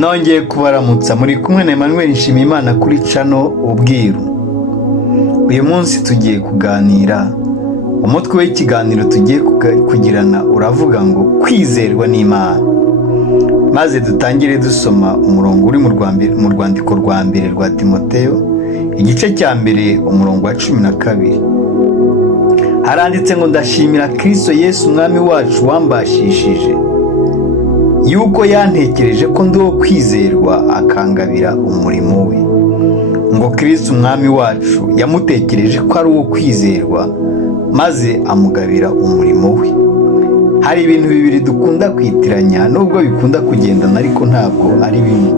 nongeye kubaramutsa, muri kumwe na Emmanuel Nshimiyimana kuri channel Ubwiru. Uyu munsi tugiye kuganira, umutwe w'ikiganiro tugiye kugirana uravuga ngo kwizerwa n'Imana. Maze dutangire dusoma umurongo uri mu rwandiko rwa mbere rwa Timoteyo, igice cya mbere umurongo wa 12. Haranditse ngo ndashimira Kristo Yesu umwami wacu wambashishije yuko yantekereje ko ndi wo kwizerwa akangabira umurimo we. Ngo Kristo umwami wacu yamutekereje ko ari uwo kwizerwa maze amugabira umurimo we. Hari ibintu bibiri dukunda kwitiranya nubwo bikunda kugendana ariko ntabwo ari bimwe.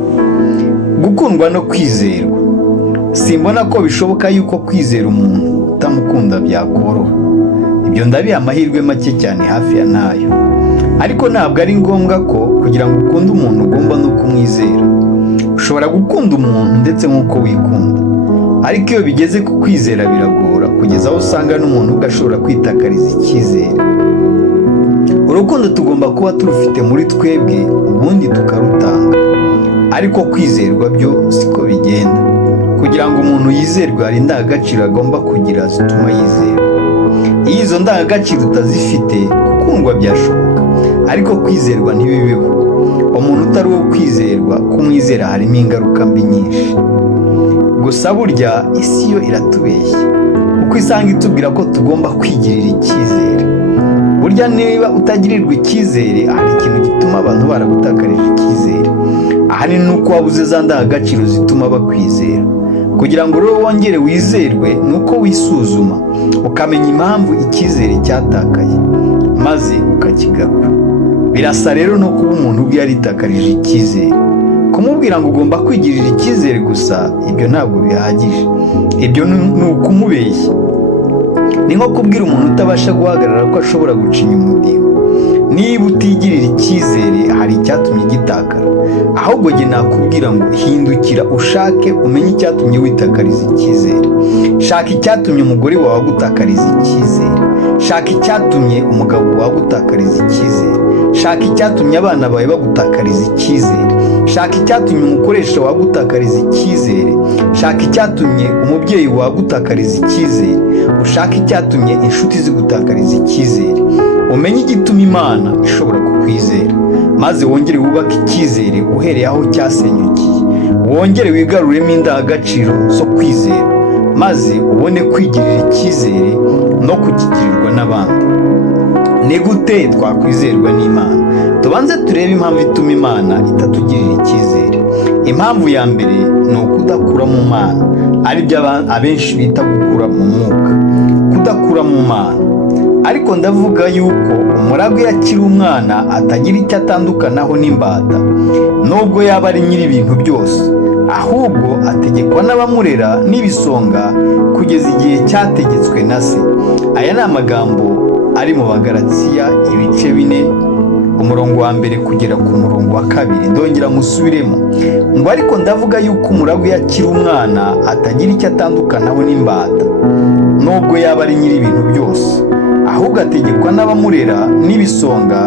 Gukundwa no kwizerwa. Simbona ko bishoboka yuko kwizera umuntu utamukunda byakoroha. Ibyo ndabiha amahirwe make cyane hafi ya ntayo. Ariko ntabwo ari ngombwa ko kugira ngo ukunde umuntu ugomba no kumwizera. Ushobora gukunda umuntu ndetse nk'uko wikunda, ariko iyo bigeze ku kwizera biragora kugeza aho usanga n'umuntu ugashobora kwitakariza icyizere. Urukundo tugomba kuba turufite muri twebwe ubundi tukarutanga, ariko kwizerwa byo siko bigenda. Kugira ngo umuntu yizerwe hari indangagaciro agomba kugira zituma yizera. Iyo izo ndangagaciro utazifite, gukundwa byashoboka, ariko kwizerwa ntibibeho. Umuntu utari wo kwizerwa, kumwizera harimo ingaruka mbi nyinshi. Gusa burya isi yo iratubeshya, kuko isanga itubwira ko tugomba kwigirira icyizere. Burya niba utagirirwa icyizere, hari ikintu gituma abantu baragutakarije icyizere. Ahanini nuko wabuze za ndangagaciro zituma bakwizera. Kugira ngo rero wongere wizerwe nuko wisuzuma, ukamenya impamvu icyizere cyatakaye, maze ukakigarura. Birasa rero no kuba umuntu ubwe yaritakarije icyizere. Kumubwira ngo ugomba kwigirira icyizere gusa, ibyo ntabwo bihagije. Ibyo ni ukumubeshya. Ni nko kubwira umuntu utabasha guhagarara ko ashobora gucinya umudiho. Niba utigirira icyizere, hari icyatumye gitakara. Ahubwo jye nakubwira ngo hindukira ushake umenye icyatumye witakariza icyizere. Shaka icyatumye umugore wawe agutakariza icyizere. Shaka icyatumye umugabo wawe agutakariza icyizere. Shaka icyatumye abana bawe bagutakariza icyizere. Shaka icyatumye umukoresha wawe agutakariza icyizere. Shaka icyatumye umubyeyi wawe agutakariza icyizere. Ushaka icyatumye inshuti zigutakariza icyizere. Umenye igituma Imana ishobora kukwizera, maze wongere wubake icyizere uhereye aho cyasenyukiye. Wongere wigaruremo indangagaciro zo kwizera, maze ubone kwigirira icyizere no kukigirirwa n'abandi. Ni gute twakwizerwa n'Imana? Tubanze turebe impamvu ituma Imana itatugirira icyizere. Impamvu ya mbere ni ukudakura mu Mana, aribyo abenshi bita gukura mu mwuka. Kudakura mu Mana. Ariko ndavuga yuko umuragwa akiri umwana atagira icyo atandukanaho n'imbata, nubwo yaba ari nyiri ibintu byose. Ahubwo ategekwa n'abamurera n'ibisonga kugeza igihe cyategetswe na se. Aya ni amagambo ari mu Bagalatiya ibice 4 umurongo wa mbere kugera ku murongo wa 2. Ndongera musubiremo ngo ariko ndavuga yuko umuragwa akiri umwana atagira icyo atandukanaho n'imbata, nubwo yaba ari nyiri ibintu byose. Ahubwo ategekwa n'abamurera n'ibisonga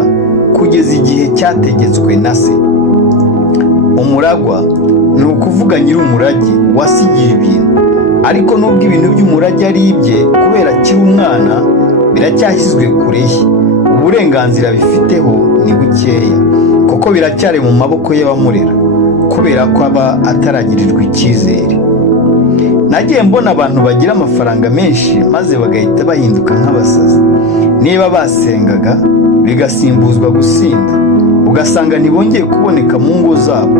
kugeza igihe cyategetswe na se. Umuragwa ni ukuvuga nyiri umurage wasigiye ibintu, ariko nubwo ibintu by'umurage ari ibye, kubera akiri umwana biracyashyizwe kure ye. Uburenganzira bifiteho ni bukeya, kuko biracyari mu maboko y'abamurera, kubera ko aba ataragirirwa icyizere. Nagiye mbona abantu bagira amafaranga menshi maze bagahita bahinduka nk'abasazi. Niba basengaga bigasimbuzwa gusinda, ugasanga ntibongeye kuboneka mu ngo zabo.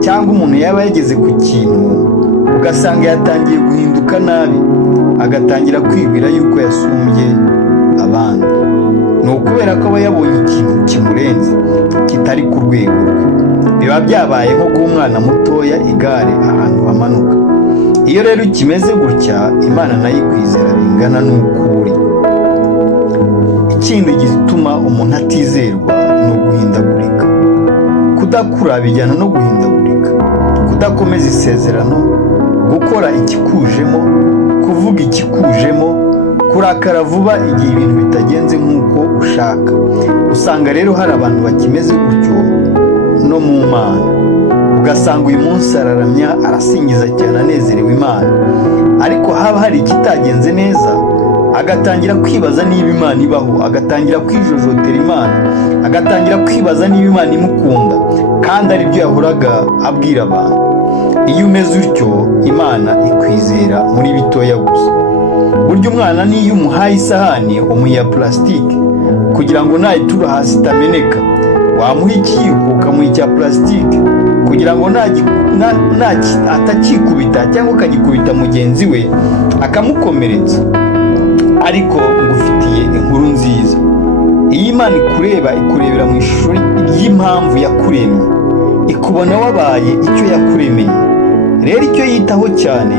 Cyangwa umuntu yaba yageze ku kintu ugasanga yatangiye guhinduka nabi, agatangira kwibwira yuko yasumbye abandi. Ni ukubera ko aba yabonye ikintu kimurenze kitari ku rwego rwe. Biba byabaye nko guha umwana mutoya igare ahantu hamanuka. Iyo rero kimeze gutya, Imana nayo ikwizera bingana n'ukuri. Ikindi gituma umuntu atizerwa ni uguhindagurika. Kudakura bijyana no guhindagurika. Kudakomeza isezerano, gukora ikikujemo, kuvuga ikikujemo, kurakara vuba igihe ibintu bitagenze nk'uko ushaka. Usanga rero hari abantu bakimeze gutyo no mu Mana. ugasanga uyu munsi araramya, arasingiza cyane, anezerewe Imana, ariko haba hari ikitagenze neza agatangira kwibaza niba Imana ibaho, agatangira kwijojotera Imana, agatangira kwibaza niba Imana imukunda, kandi ari byo yahoraga abwira abantu. Iyo umeze utyo, Imana ikwizera muri bitoya gusa. Burya umwana niyo umuhaye isahani umuha plastique kugira ngo nayitura hasi itameneka, wamuha ikiyiko ukamuha icya plastique kugira ngo atakikubita cyangwa akagikubita mugenzi we akamukomeretsa. Ariko ngufitiye inkuru nziza. Iyo Imana ikureba, ikurebera mu ishusho ry'impamvu yakuremye, ikubona wabaye icyo yakuremeye. Rero icyo yitaho cyane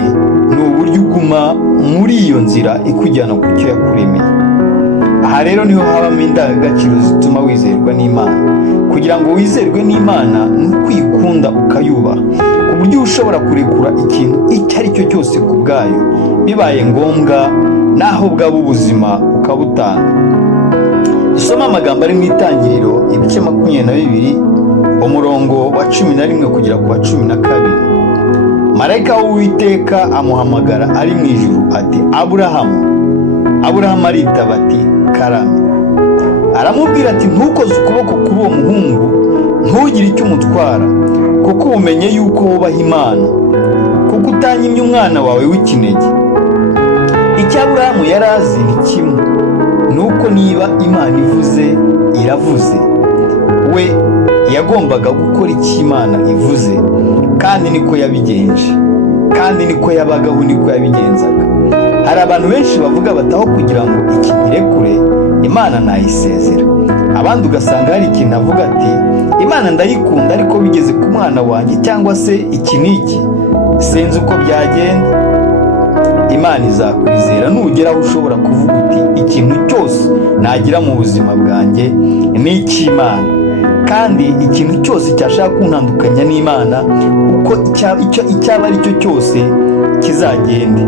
ni uburyo uguma muri iyo nzira ikujyana ku cyo yakuremeye. Aha rero niho habamo indangagaciro zituma wizerwa n'Imana. Kugira ngo wizerwe n'Imana ni ukwikunda ukayubaha, ku buryo ushobora kurekura ikintu icyo ari cyo cyose ku bwayo, bibaye ngombwa naho bwaba ubuzima ukabutanga. Dusome amagambo ari mu Itangiriro ibice 22 umurongo wa 11 kugera ku wa 12. Marayika w'Uwiteka amuhamagara ari mu ijuru ati, Aburahamu. Aburahamu aritaba ati, karame. Aramubwira ati, ntukoze ukuboko kuri uwo muhungu, ntugire icyo umutwara, kuko umenye yuko wubaha Imana, kuko utanyimye umwana wawe w'ikinege. Icyo Aburahamu yari azi ni kimwe, nuko niba Imana ivuze iravuze, we yagombaga gukora icyo Imana ivuze, kandi niko yabigenje, kandi niko yabagaho, niko yabigenzaga. Hari abantu benshi bavuga bataho kugira ngo iki nyirekure Imana nayisezera. Abandi ugasanga hari ikintu avuga ati, Imana ndayikunda ariko bigeze ku mwana wanjye, cyangwa se iki n'iki sinzi uko byagenda. Imana izakwizera nugera aho ushobora kuvuga uti, ikintu cyose nagira mu buzima bwanjye ni icy'Imana, kandi ikintu cyose cyashaka kuntandukanya n'Imana, uko icyaba ari cyo cyose kizagende.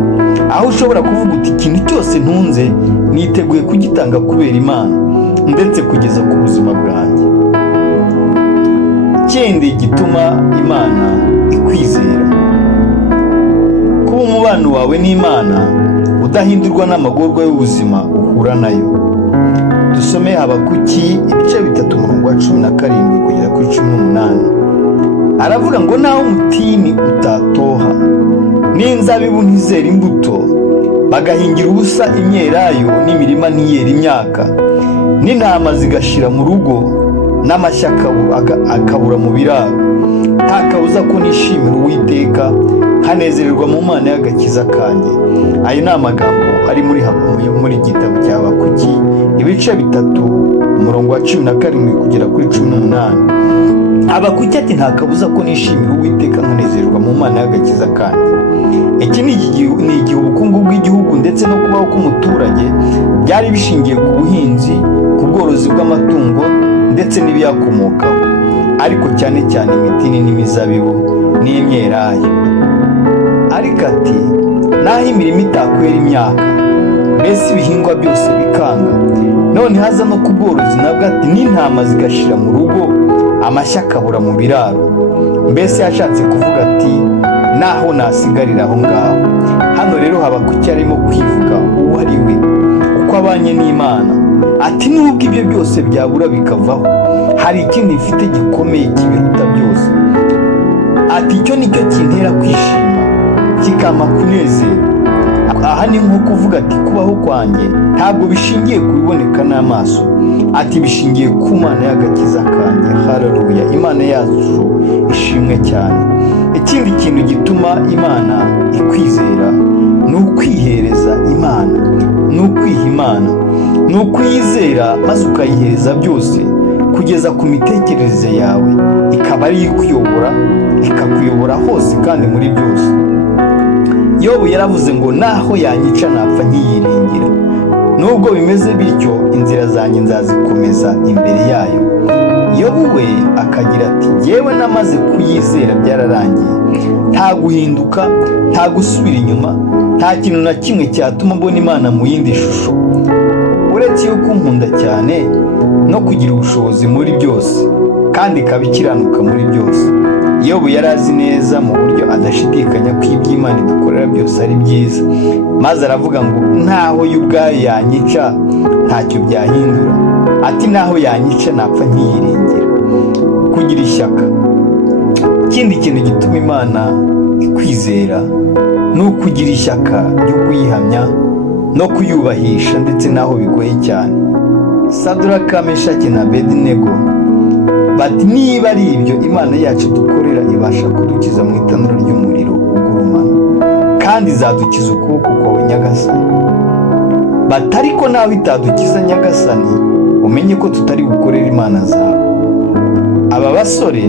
Aho ushobora kuvuga uti, ikintu cyose ntunze niteguye kugitanga kubera Imana, ndetse kugeza ku buzima bwanjye. Ikindi gituma Imana ikwizera, kuba umubano wawe n'Imana udahindurwa n'amagorwa y'ubuzima uhura nayo. Dusome Habakuki ibice 3 umurongo wa 17 kugera kuri 18. Aravuga ngo naho umutini utatoha n'inzabibu ntizera imbuto, bagahingira ubusa imyelayo n'imirima ntiyera imyaka, n'intama zigashira mu rugo n'amashyo akabura mu biraro, nta kabuza ko nishimira Uwiteka nkanezererwa mu Mana y'agakiza kanjye. Ayo ni amagambo ari muri gitabo cya Habakuki ibice 3 umurongo wa 17 kugera kuri 18. Habakuki ati, nta kabuza ko nishimira Uwiteka nkanezererwa mu Mana y'agakiza kanjye. Iki ni igihe ubukungu bw'igihugu ndetse no kubaho k'umuturage byari bishingiye ku buhinzi, ku bworozi bw'amatungo ndetse n'ibiyakomokaho, ariko cyane cyane imitini n'imizabibu n'imyelayo. Ariko ati, naho imirimo itakwera imyaka, mbese ibihingwa byose bikanga, none haza no ku bworozi nabwo ati, n'intama zigashira mu rugo, amashyo akabura mu biraro. Mbese yashatse kuvuga ati, naho nasigarira aho ngaho. Hano rero Habakuki arimo kwivuga uwo ari we, uko abanye n'Imana. Ati, nubwo ibyo byose byabura bikavaho, hari ikindi mfite gikomeye kibiruta byose. Ati, icyo nicyo kintera kwishima, kikama kunezera. Aha ni nko kuvuga ati, kubaho kwanjye ntabwo bishingiye ku biboneka n'amaso, ati bishingiye ku Mana y'agakiza kanjye. Haleluya! Imana yacu ishimwe cyane. Ikindi kintu gituma Imana ikwizera ni ukwihereza Imana, ni ukwiha Imana, ni ukuyizera maze ukayihereza byose, kugeza ku mitekerereze yawe, ikaba ari ikuyobora, ikakuyobora hose kandi muri byose. Yobu yaravuze ngo, naho yanyica napfa nkiyiringira, nubwo bimeze bityo inzira zanjye nzazikomeza imbere yayo. Yobu we akagira ati, jyewe namaze kuyizera byararangiye, nta guhinduka, nta gusubira inyuma, nta kintu na kimwe cyatuma mbona Imana mu yindi shusho, uretse yo kunkunda cyane no kugira ubushobozi muri byose, kandi ikaba ikiranuka muri byose. Yobu yari azi neza mu buryo adashidikanya ko iby'Imana idukorera byose ari byiza, maze aravuga ngo ntaho yo ubwayo yanyica ntacyo byahindura, ati naho yanyica napfa nkiyiringira. Kugira ishyaka. Ikindi kintu gituma Imana ikwizera ni ukugira ishyaka ryo kuyihamya no kuyubahisha, ndetse naho bigoye cyane. Saduraka, Meshaki na Abedenego bati niba ari ibyo Imana yacu dukorera ibasha kudukiza mu itanura ry'umuriro ugurumana, kandi izadukiza ukuboko kwawe Nyagasani. Bati ariko nawe itadukiza Nyagasani, umenye ko tutari bukorera imana zawe. Aba basore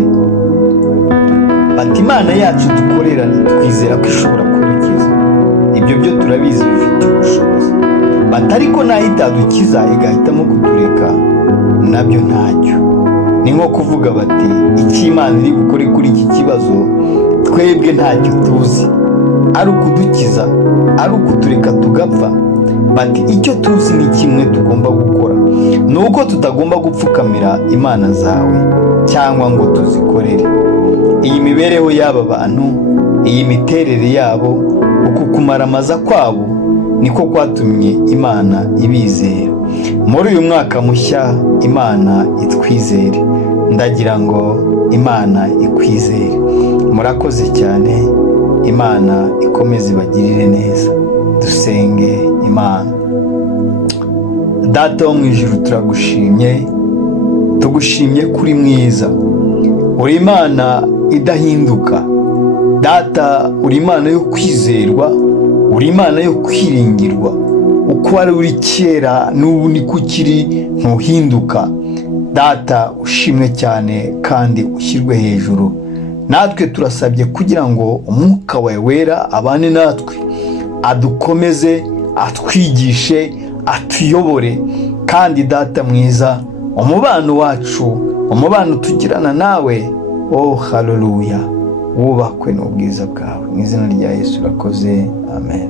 bati Imana yacu dukorera twizera ko ishobora kudukiza, ibyo byo turabizi bifite ubushobozi. Bati ariko naho itadukiza igahitamo kutureka, nabyo ntacyo. Ni nko kuvuga bati icyo Imana iri gukore kuri iki kibazo twebwe ntacyo tuzi, ari ukudukiza ari ukutureka tugapfa. Bati icyo tuzi ni kimwe tugomba gukora, ni uko tutagomba gupfukamira imana zawe cyangwa ngo tuzikorere. Iyi mibereho y'aba bantu, iyi miterere yabo, uku kumaramaza kwabo niko kwatumye Imana ibizera. Muri uyu mwaka mushya Imana itwizere, ndagira ngo Imana ikwizere. Murakoze cyane, Imana ikomeze ibagirire neza. Dusenge Imana. Data wo mu ijuru, turagushimye, tugushimye kuri mwiza, uri Imana idahinduka. Data, uri Imana yo kwizerwa, uri Imana yo kwiringirwa. Uko wari uri kera n'ubu niko ukiri, ntuhinduka. Data, ushimwe cyane kandi ushyirwe hejuru. Natwe turasabye kugira ngo umwuka wawe wera abane natwe, adukomeze, atwigishe, atuyobore. Kandi Data mwiza, umubano wacu, umubano tugirana nawe, haleluya, wubakwe n'ubwiza bwawe. Mu izina rya Yesu urakoze, amen.